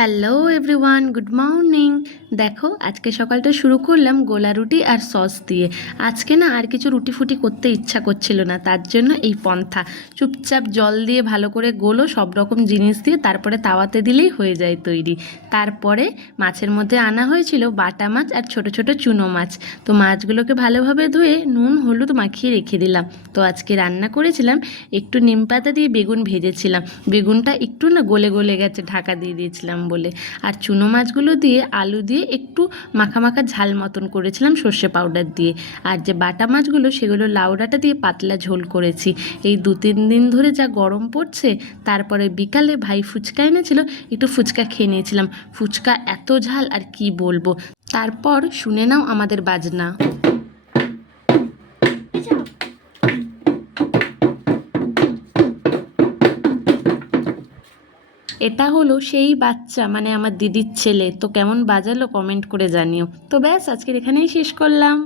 Hello everyone, good morning. দেখো আজকে সকালটা শুরু করলাম গোলা রুটি আর সস দিয়ে। আজকে না আর কিছু রুটি ফুটি করতে ইচ্ছা করছিল না, তার জন্য এই পন্থা। চুপচাপ জল দিয়ে ভালো করে গোলো, সব রকম জিনিস দিয়ে তারপরে তাওয়াতে দিলেই হয়ে যায় তৈরি। তারপরে মাছের মধ্যে আনা হয়েছিল বাটা মাছ আর ছোট ছোট চুনো মাছ। তো মাছগুলোকে ভালোভাবে ধুয়ে নুন হলুদ মাখিয়ে রেখে দিলাম। তো আজকে রান্না করেছিলাম একটু নিম পাতা দিয়ে বেগুন ভেজেছিলাম। বেগুনটা একটু না গলে গলে গেছে, ঢাকা দিয়ে দিয়েছিলাম বলে। আর চুনো মাছগুলো দিয়ে আলু দিয়ে একটু মাখা মাখা ঝাল মতন করেছিলাম সর্ষে পাউডার দিয়ে। আর যে বাটা মাছগুলো সেগুলো লাউ ডাঁটা দিয়ে পাতলা ঝোল করেছি। এই 2-3 দিন ধরে যা গরম পড়ছে, তারপরে বিকালে ভাই ফুচকা এনেছিল, একটু ফুচকা খেয়ে নিয়েছিলাম। ফুচকা এত ঝাল আর কি বলবো। তারপর শুনে নাও আমাদের বাজনা। এটা হলো সেই বাচ্চা, মানে আমার দিদির ছেলে। তো কেমন বাজালো কমেন্ট করে জানিও। তো ব্যাস, আজকের এখানেই শেষ করলাম।